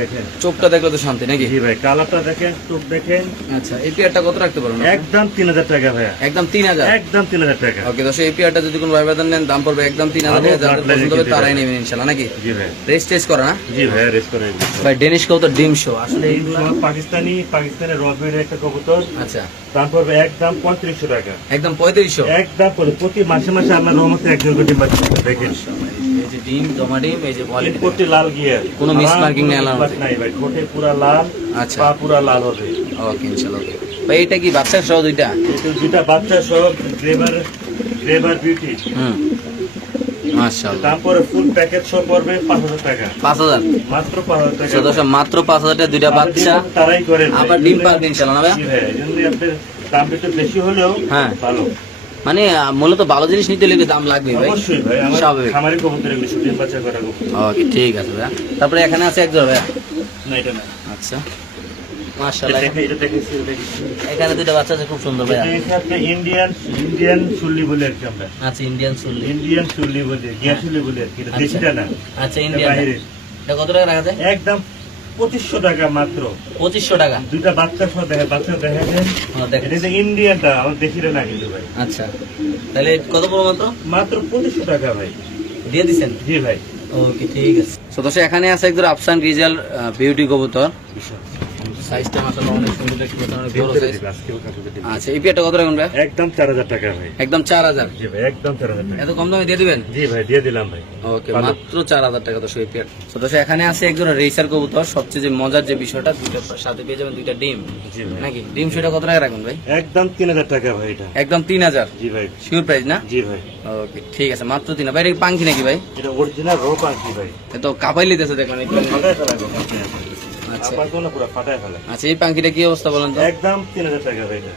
দেখেন, চোখটা দেখলে তো শান্তি নাকি? জি ভাই, কালারটা দেখেন, চোখ দেখেন। আচ্ছা, এই পেয়ারটা কত রাখতে পারবেন? একদম 3000 টাকা ভাইয়া, একদম 3000। একদম 3000 টাকা। ওকে, তো এই পেয়ারটা যদি কোনো ভাই বাদান নেন দাম পড়বে একদম 3000 টাকা। যাদের পছন্দ হবে তারাই নেবেন ইনশাআল্লাহ নাকি? জি ভাই, রেস টেস্ট করে না? জি ভাই, রেস করে ভাই ডেনিশ কবুতর ডিম শো আসলে এইগুলো পাকিস্তানের রবির একটা কবুতর। আচ্ছা, দাম পড়বে একদম 3500 টাকা, একদম 3500। একদম প্রতি মাসে মাসে আল্লাহর রহমতে একজন করে ডিম পাচ্ছে। দেখেন এই যে ডিম জমা ডিম, এই যে কোয়ালিটি কোটি লাল গিয়ার, কোনো মিস মার্কিং নেই আলাদা নাই ভাই, কোটে পুরা লাল। আচ্ছা, পা পুরা লাল হবে। ওকে ইনশাআল্লাহ। ওকে ভাই, এটা কি বাচ্চা সহ দুইটা? এটা দুইটা বাচ্চা সব গ্রেভার বিউটি। মাশাআল্লাহ। তারপরে ফুল প্যাকেজ সব পড়বে 5000 টাকা। 5000 মাত্র 5000 টাকা। সদস্য মাত্র 5000 টাকা, দুইটা বাচ্চা। তারাই করে আবার ডিম পারবে ইনশাআল্লাহ না ভাই? জি ভাই, এজন্য আপনার দাম একটু বেশি হলেও হ্যাঁ ভালো। মানে মূলত ভালো জিনিস নিতে হলে দাম লাগবে ভাই। অবশ্যই ভাই, আমার স্বাভাবিক। খামারি কবুতর এগুলো শুধু ডিম বাচ্চা করা কবুতর। ওকে ঠিক আছে ভাই। তারপরে এখানে আছে একজন ভাই। না এটা না। আচ্ছা মাশাআল্লাহ। এটা দেখেছি, এখানে দুইটা বাচ্চা আছে খুব সুন্দর ভাই। এটা আপনি ইন্ডিয়ান চুল্লি বলে আর কি আমরা। আচ্ছা, ইন্ডিয়ান সুল্লি। ইন্ডিয়ান চুল্লি বলে, গিয়া চুল্লি বলে আর কি, এটা দেশিটা না। আচ্ছা, ইন্ডিয়ান। বাইরের। এটা কত টাকা রাখা যায়? একদম 2500 টাকা মাত্র। 2500 টাকা। দুইটা বাচ্চা সহ বাচ্চা দেখা যায়। দেখেন। এটা ইন্ডিয়ানটা, আমার দেশিটা না কিন্তু ভাই। আচ্ছা, তাহলে কত পড়লো মাত্র? মাত্র 2500 টাকা ভাই। দিয়ে দিছেন? জি ভাই। ওকে ঠিক আছে। তো দর্শক এখানে আছে একদম আফসান রিজাল বিউটি কবুতর। সাইজটা মাশাআল্লাহ অনেক সুন্দর, দেখতে পাচ্ছেন অনেক বড় সাইজ। আচ্ছা, এই পেয়ারটা কত রাখবেন ভাই? একদম 4000 টাকা ভাই। একদম 4000। জি ভাই, একদম 4000 টাকা। এত কম দামে দিয়ে দিবেন? জি ভাই, দিয়ে দিলাম ভাই। ওকে, মাত্র 4000 টাকা তো সেই পেয়ার। তো দর্শক এখানে আছে একজন রেসার কবুতর। সবচেয়ে যে মজার যে বিষয়টা, দুইটার সাথে পেয়ে যাবেন দুইটা ডিম। জি ভাই। নাকি ডিম সেটা কত টাকা রাখবেন ভাই? একদম 3000 টাকা ভাই এটা। একদম 3000। জি ভাই। শিওর প্রাইস না? জি ভাই। ওকে ঠিক আছে, মাত্র 3000 ভাই। এটা কি পাঙ্খি নাকি ভাই? এটা অরিজিনাল রো পাখি ভাই। এ তো কাপাই লিতেছে দেখেন একদম। ফাটায় ফেলাবো। আচ্ছা আপাতত না, পুরো ফাটায় ফেলা। আচ্ছা, এই পাঙ্খিটা কি অবস্থা বলেন তো? একদম 3000 টাকা ভাই এটা।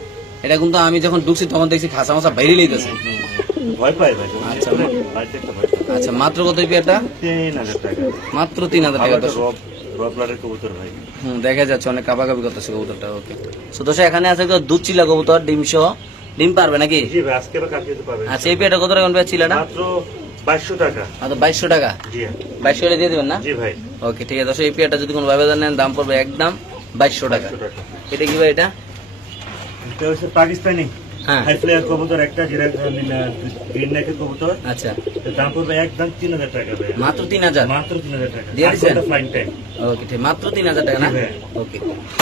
এটা কিন্তু আমি যখন ঢুকছি তখন দেখছি খাসা মাসা বাইরে লিতেছে। ভয় পাই ভাই। আচ্ছা, বাইরে একটা ভয় পাই। আচ্ছা, মাত্র কত এই পেয়ারটা? 3000 টাকা। মাত্র 3000 টাকা। আবার রবলারের কবুতর ভাই। দেখা যাচ্ছে অনেক কাবাকাবি করতেছে কবুতরটা। ওকে, তো দর্শক এখানে আছে একটা দুধ চিলা কবুতর, ডিম সহ। ডিম পারবে নাকি? জি ভাই, আজকে বা কালকে তো পাবেন। আচ্ছা, এই পেয়ারটা কত টাকা ভাই চিলাটা? মাত্র 2200 টাকা। মাত্র 2200 টাকা। জি 2200 হলে দিয়ে দিবেন না? জি ভাই। ওকে ঠিক আছে। দর্শক এই পেয়ারটা যদি কোনো ভাবে নেন দাম পড়বে একদম 2200 টাকা। 2200 টাকা। এটা কি ভাই? এটা এটা হচ্ছে পাকিস্তানি হ্যাঁ। হাই ফ্লায়ার কবুতর, একটা যেটা গ্রিন নেকের কবুতর। আচ্ছা, এর দাম পড়বে একদম 3000 টাকা ভাই। মাত্র 3000। মাত্র 3000 টাকা। দিয়ে দিছেন? Flying time. ওকে ঠিক, মাত্র 3000 টাকা না? জি ভাই। ওকে,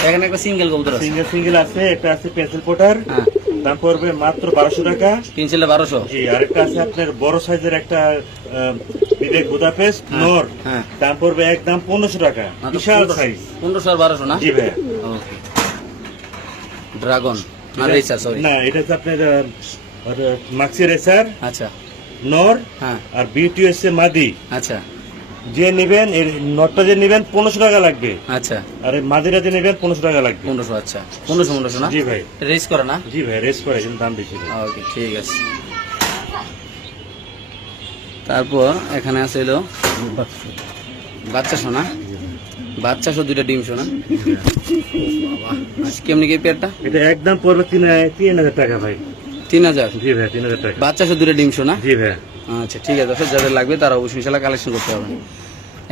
এখানে একটা সিঙ্গেল কবুতর আছে। সিঙ্গেল আছে, একটা আছে পেন্সিল পোটার। হ্যাঁ, দাম পড়বে মাত্র 1200 টাকা। তিনশিলে 1200। জি, আরেকটা আছে আপনার বড় সাইজের একটা বিবেক বুদাপেস্ট নর। হ্যাঁ। দাম পড়বে একদম 1500 টাকা। মাত্র বিশাল 1500 সাইজ। 1500 আর 1200 না? জি ভাই। ওকে, ড্রাগন না রেসার, সরি। না, এটা হচ্ছে আপনার মাক্সি রেসার আচ্ছা, নর। হ্যাঁ, আর বিউটি হচ্ছে মাদি। আচ্ছা যে নেবেন, এর নটটা যে নেবেন 1500 টাকা লাগবে। আচ্ছা, আর এই মাদিরা যে নেবেন 1500 টাকা লাগবে। 1500। আচ্ছা, 1500 না? জি ভাই। রেস করে না? জি ভাই, রেস করে, কিন্তু দাম বেশি ভাই। ওকে ঠিক আছে। তারপর এখানে আছে হলো বাচ্চা সোনা। বাচ্চা সহ দুইটা ডিম সোনা। আচ্ছা, কেমনি কি পেয়ারটা? এটা একদম পড়বে 3000 টাকা ভাই। 3000। জি ভাই, 3000 টাকা। বাচ্চা সহ দুইটা ডিম সোনা। জি ভাই। আচ্ছা ঠিক আছে, দর্শক যাদের লাগবে তারা অবশ্যই ইনশাআল্লাহ কালেকশন করতে হবে।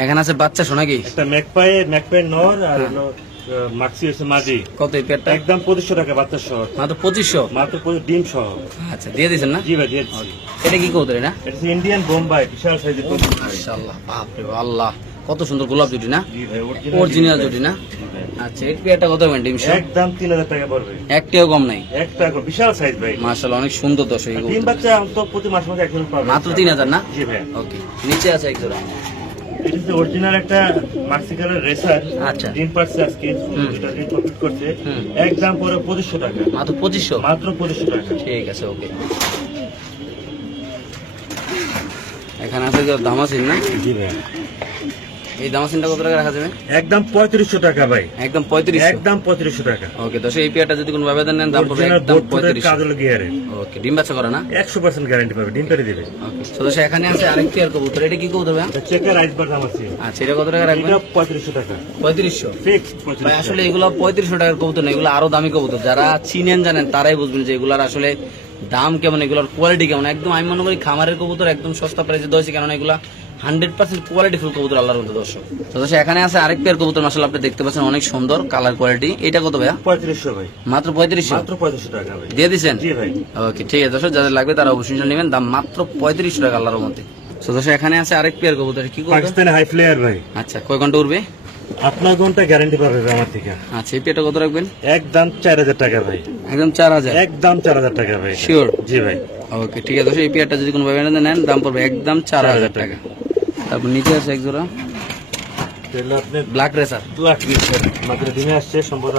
এখানে আছে বাচ্চা সোনা কি? একটা ম্যাকপাই নর আর হলো মাক্সি হচ্ছে মাদি। কত এই পেয়ারটা? একদম 2500 টাকা বাচ্চা সহ। মাত্র 2500। মাত্র ডিম সহ। আচ্ছা, দিয়ে দিয়েছেন না? জি ভাই, দিয়ে দিচ্ছি। এটা কি কবুতর না? এটা হচ্ছে ইন্ডিয়ান বোম্বাই, বিশাল সাইজের কবুতর। মাশাআল্লাহ, বাপ রে আল্লাহ, কত সুন্দর গোলাপ জুটি না? জি ভাই, অরিজিনাল জুটি না? আচ্ছা, এই পেয়ারটা কত হবে ডিম সহ? একদম 3000 টাকা পড়বে। একটিও কম নাই। একটা বিশাল সাইজ ভাই। মাশাআল্লাহ, অনেক সুন্দর দর্শক এই ডিম কবুতর। বাচ্চা তো প্রতি মাসে মাসে একজন পাবে। মাত্র 3000 না? জি ভাই। ওকে, নিচে আছে এক জোড়া। এটা হচ্ছে অরিজিনাল একটা মাক্সি কালার রেসার। আচ্ছা। ডিম পারছে আজকে, এটা ডিম কমপ্লিট করছে। হুম। একদম পড়ে 2500 টাকা। মাত্র 2500। মাত্র 2500 টাকা। ঠিক আছে, ওকে। এখানে আছে যে দামাসিন না? জি ভাই। এই দামাসিনটা কত টাকা রাখা যাবে? একদম 3500 টাকা ভাই। একদম 3500। একদম 3500 টাকা। ওকে, দর্শক এই পেয়ারটা যদি কোনো ভাবে নেন দাম পড়বে অরিজিনাল একদম বোর্ডের 3500। কাজল গিয়ারে। ওকে, ডিম বাচ্চা করে না? 100% গ্যারান্টি পাবে, ডিম পেরে দিবে। ওকে, তো দর্শক এখানে আছে আরেক পেয়ার কবুতর। এটা কি কবুতর ভাই? এটা চেকার আইসবার্গ আছে। আচ্ছা, এটা কত টাকা রাখবেন? এটা 3500 টাকা। 3500। ফিক্স ভাই 3500। আসলে এগুলো 3500 টাকার কবুতর না, এগুলো আরো দামি কবুতর। যারা চিনেন জানেন তারাই বুঝবেন যে এগুলার আসলে দাম কেমন, এগুলোর কোয়ালিটি কেমন। একদম আমি মনে করি খামারের কবুতর একদম সস্তা প্রাইসে দিয়েছে, কারণ এগুলা 100% কোয়ালিটি ফুল কবুতর আল্লাহর মধ্যে দর্শক। তো দর্শক এখানে আছে আরেক পেয়ার কবুতর মাশাআল্লাহ আপনি দেখতে পাচ্ছেন অনেক সুন্দর কালার কোয়ালিটি। এটা কত ভাইয়া? 3500 ভাই, মাত্র 3500 মাত্র 3500 টাকা ভাই। দিয়ে দিবেন? জি ভাই। ওকে ঠিক আছে দর্শক, যাদের লাগবে তারা অবশ্যই নেবেন, দাম মাত্র 3500 টাকা আল্লাহর মধ্যে। তো দর্শক এখানে আছে আরেক পেয়ার কবুতর, কি কবুতর? পাকিস্তানি হাই ফ্লেয়ার ভাই। আচ্ছা কয় ঘন্টা উড়বে? আপনার ঘন্টা গ্যারান্টি পাবে আমার থেকে। আচ্ছা এই পেয়ারটা কত রাখবেন? একদম 4000 টাকা ভাই, একদম 4000? একদম 4000 টাকা ভাই। শিওর? জি ভাই। ওকে ঠিক আছে দর্শক, এই পেয়ারটা যদি কোনো ভাবে নেন দাম পড়বে একদম 4000 টাকা। তারপর নিচে আছে এক জোড়া তাহলে আপনি ব্ল্যাক রেসার। লাখ মাত্র দিনে আসছে সম্ভবত